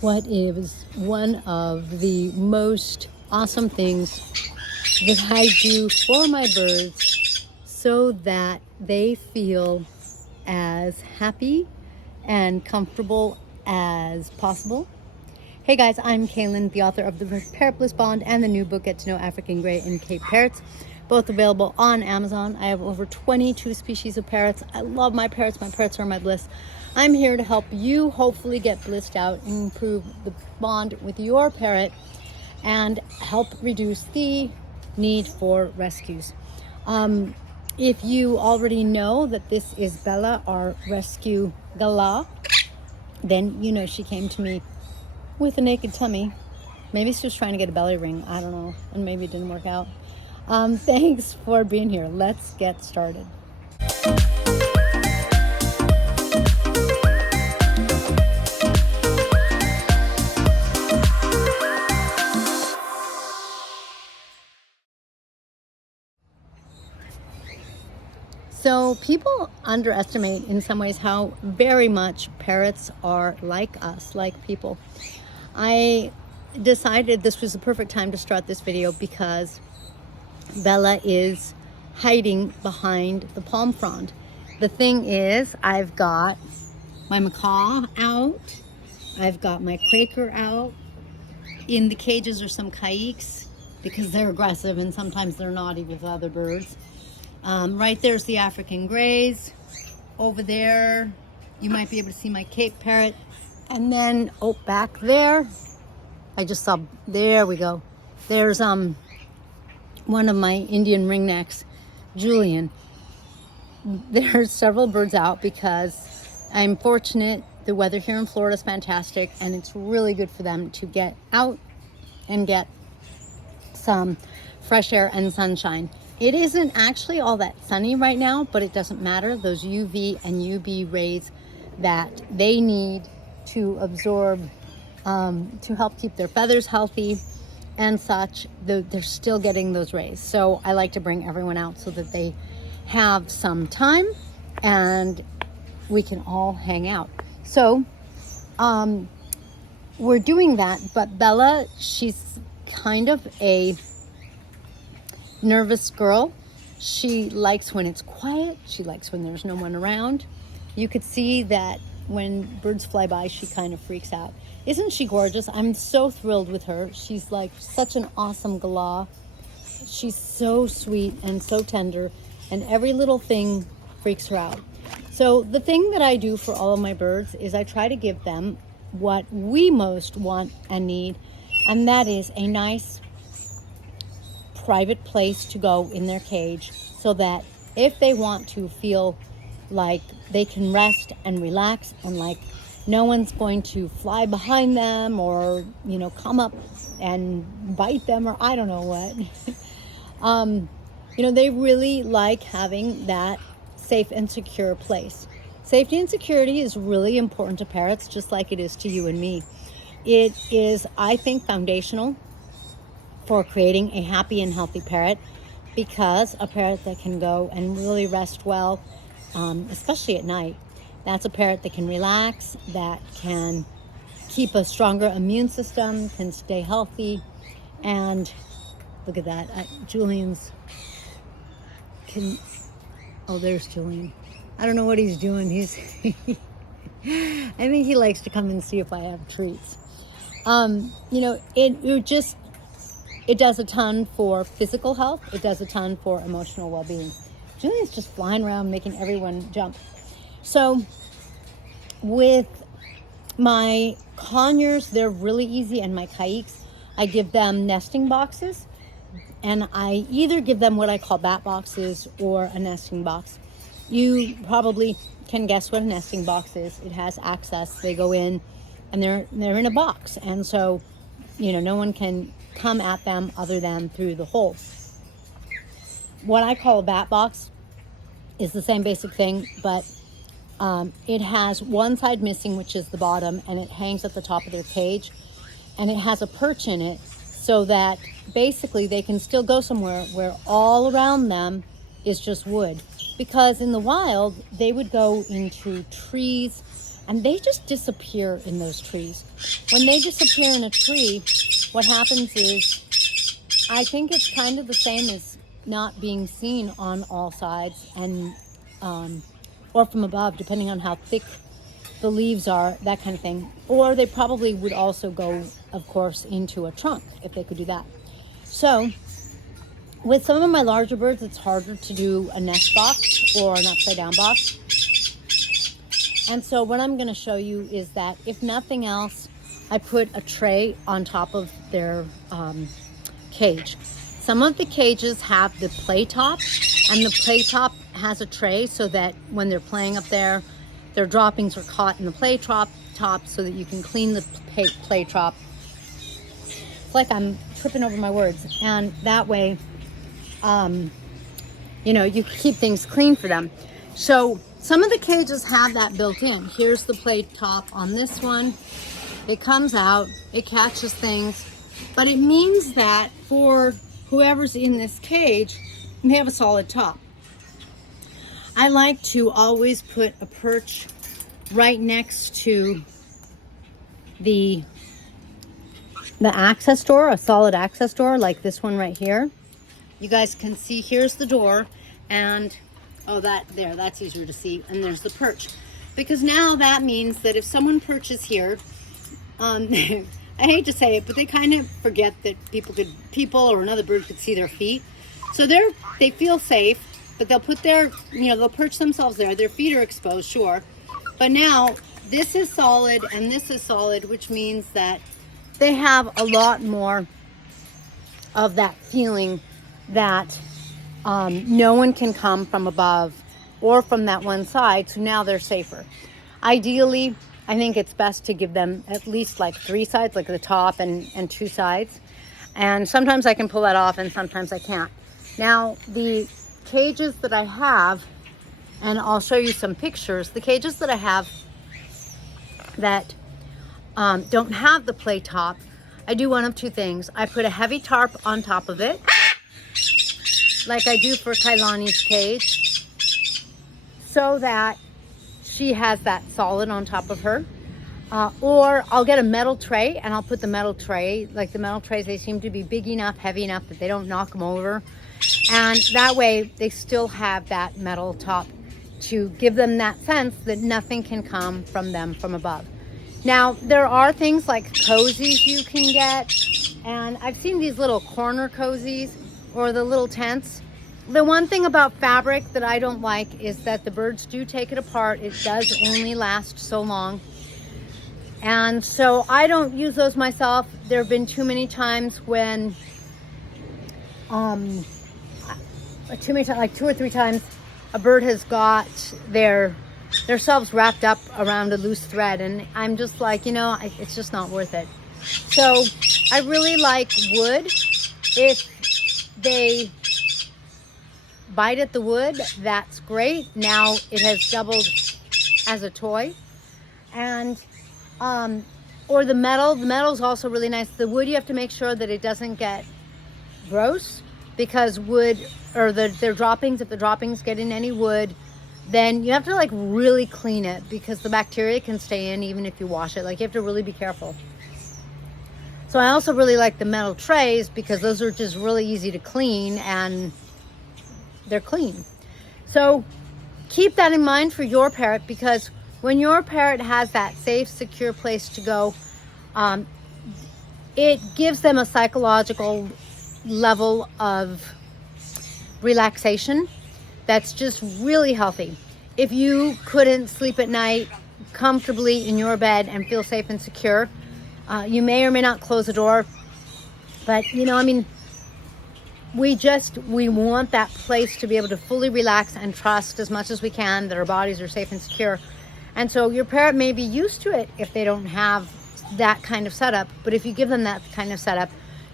What is one of the most awesome things that I do for my birds so that they feel as happy and comfortable as possible? Hey guys, I'm Kaylin, the author of the Parrot Bliss Bond and the new book, Get to Know African Grey and Cape Parrots, both available on Amazon. I have over 22 species of parrots. I love my parrots. My parrots are my bliss. I'm here to help you hopefully get blissed out and improve the bond with your parrot and help reduce the need for rescues. If you already know that this is Bella, our rescue gala, then you know she came to me with a naked tummy. Maybe she was trying to get a belly ring, I don't know, and maybe it didn't work out. Thanks for being here. Let's get started. So people underestimate in some ways how very much parrots are like us, like people. I decided this was the perfect time to start this video because Bella is hiding behind the palm frond. The thing is, I've got my macaw out, I've got my Quaker out. In the cages are some caiques because they're aggressive and sometimes they're naughty with other birds. Right there's the African Greys. Over there, you might be able to see my Cape Parrot. And then, oh, back there, I just saw, there we go. There's one of my Indian ringnecks, Julian. There's several birds out because I'm fortunate. The weather here in Florida is fantastic and it's really good for them to get out and get some fresh air and sunshine. It isn't actually all that sunny right now, but it doesn't matter. Those UV and UV rays that they need to absorb to help keep their feathers healthy and such, they're still getting those rays. So I like to bring everyone out so that they have some time and we can all hang out. So we're doing that, but Bella, she's kind of a nervous girl. She likes when it's quiet. She likes when there's no one around. You could see that when birds fly by, she kind of freaks out. Isn't she gorgeous? I'm so thrilled with her. She's like such an awesome galah. She's so sweet and so tender, and every little thing freaks her out. So the thing that I do for all of my birds is I try to give them what we most want and need, and that is a nice private place to go in their cage so that if they want to feel like they can rest and relax and like no one's going to fly behind them or, you know, come up and bite them or I don't know what. You know, they really like having that safe and secure place. Safety and security is really important to parrots, just like it is to you and me. It is, I think, foundational for creating a happy and healthy parrot, because a parrot that can go and really rest well, especially at night, that's a parrot that can relax, that can keep a stronger immune system, can stay healthy. And look at that, Julian's oh, there's Julian. I don't know what he's doing. He's I think he likes to come and see if I have treats. You know, it does a ton for physical health. It does a ton for emotional well-being. Julian's just flying around making everyone jump. So with my conures, they're really easy, and my caiques, I give them nesting boxes, and I either give them what I call bat boxes or a nesting box. You probably can guess what a nesting box is. It has access. They go in and they're in a box, and so, you know, no one can come at them other than through the hole. What I call a bat box is the same basic thing, but it has one side missing, which is the bottom, and it hangs at the top of their cage, and it has a perch in it so that basically they can still go somewhere where all around them is just wood. Because in the wild, they would go into trees and they just disappear in those trees. When they disappear in a tree, what happens is, I think it's kind of the same as not being seen on all sides and or from above, depending on how thick the leaves are, that kind of thing. Or they probably would also go, of course, into a trunk if they could do that. So with some of my larger birds, it's harder to do a nest box or an upside down box. And so what I'm going to show you is that, if nothing else, I put a tray on top of their cage. Some of the cages have the play top, and the play top has a tray so that when they're playing up there, their droppings are caught in the play top so that you can clean the play top. It's like I'm tripping over my words. And that way, you know, you keep things clean for them. So some of the cages have that built in. Here's the play top on this one. It comes out, it catches things, but it means that for whoever's in this cage, they have a solid top. I like to always put a perch right next to the access door, a solid access door like this one right here. You guys can see, here's the door, and oh, that's easier to see, and there's the perch. Because now that means that if someone perches here, I hate to say it, but they kind of forget that people or another bird could see their feet. So they feel safe, but they'll put their, they'll perch themselves there. Their feet are exposed, sure. But now this is solid and this is solid, which means that they have a lot more of that feeling that no one can come from above or from that one side. So now they're safer. Ideally, I think it's best to give them at least like 3 sides, like the top and 2 sides. And sometimes I can pull that off and sometimes I can't. Now, the cages that I have, and I'll show you some pictures, the cages that I have that don't have the play top, I do one of 2 things. I put a heavy tarp on top of it, like I do for Kailani's cage, so that she has that solid on top of her. Or I'll get a metal tray and I'll put the metal tray, like the metal trays, they seem to be big enough, heavy enough that they don't knock them over. And that way they still have that metal top to give them that sense that nothing can come from them from above. Now, there are things like cozies you can get, and I've seen these little corner cozies or the little tents. The one thing about fabric that I don't like is that the birds do take it apart. It does only last so long. And so I don't use those myself. There have been too many times when, like 2 or 3 times, a bird has got themselves wrapped up around a loose thread, and I'm just like, it's just not worth it. So I really like wood. If they bite at the wood, that's great. Now it has doubled as a toy. And or the metal. The metal is also really nice. The wood, you have to make sure that it doesn't get gross, because wood, or their droppings, if the droppings get in any wood, then you have to like really clean it, because the bacteria can stay in even if you wash it. Like, you have to really be careful. So I also really like the metal trays, because those are just really easy to clean and they're clean. So keep that in mind for your parrot, because when your parrot has that safe, secure place to go, it gives them a psychological level of relaxation that's just really healthy. If you couldn't sleep at night comfortably in your bed and feel safe and secure, you may or may not close the door, but we want that place to be able to fully relax and trust as much as we can that our bodies are safe and secure. And so your parrot may be used to it if they don't have that kind of setup, but if you give them that kind of setup,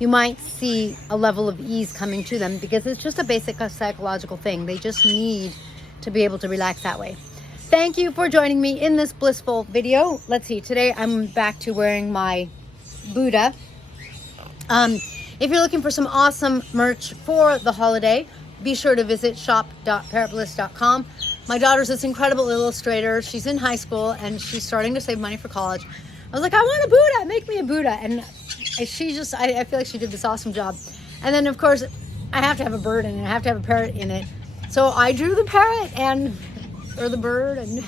you might see a level of ease coming to them, because it's just a basic psychological thing. They just need to be able to relax that way. Thank you for joining me in this blissful video. Let's see, today I'm back to wearing my Buddha. If you're looking for some awesome merch for the holiday, be sure to visit shop.parrotbliss.com. My daughter's this incredible illustrator. She's in high school and she's starting to save money for college. I was like, I want a Buddha, make me a Buddha. And she just, I feel like she did this awesome job. And then of course, I have to have a bird in it. I have to have a parrot in it. So I drew the parrot or the bird, and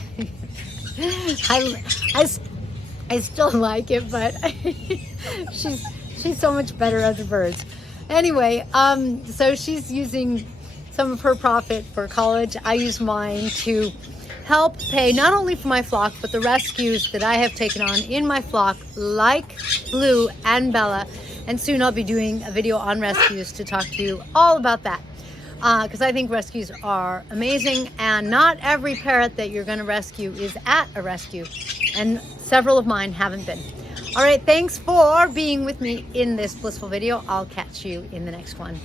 I still like it, but she's so much better at the birds. Anyway, so she's using some of her profit for college. I use mine to help pay not only for my flock, but the rescues that I have taken on in my flock, like Blue and Bella. And soon I'll be doing a video on rescues to talk to you all about that. Because I think rescues are amazing, and not every parrot that you're going to rescue is at a rescue. And several of mine haven't been. All right, thanks for being with me in this blissful video. I'll catch you in the next one.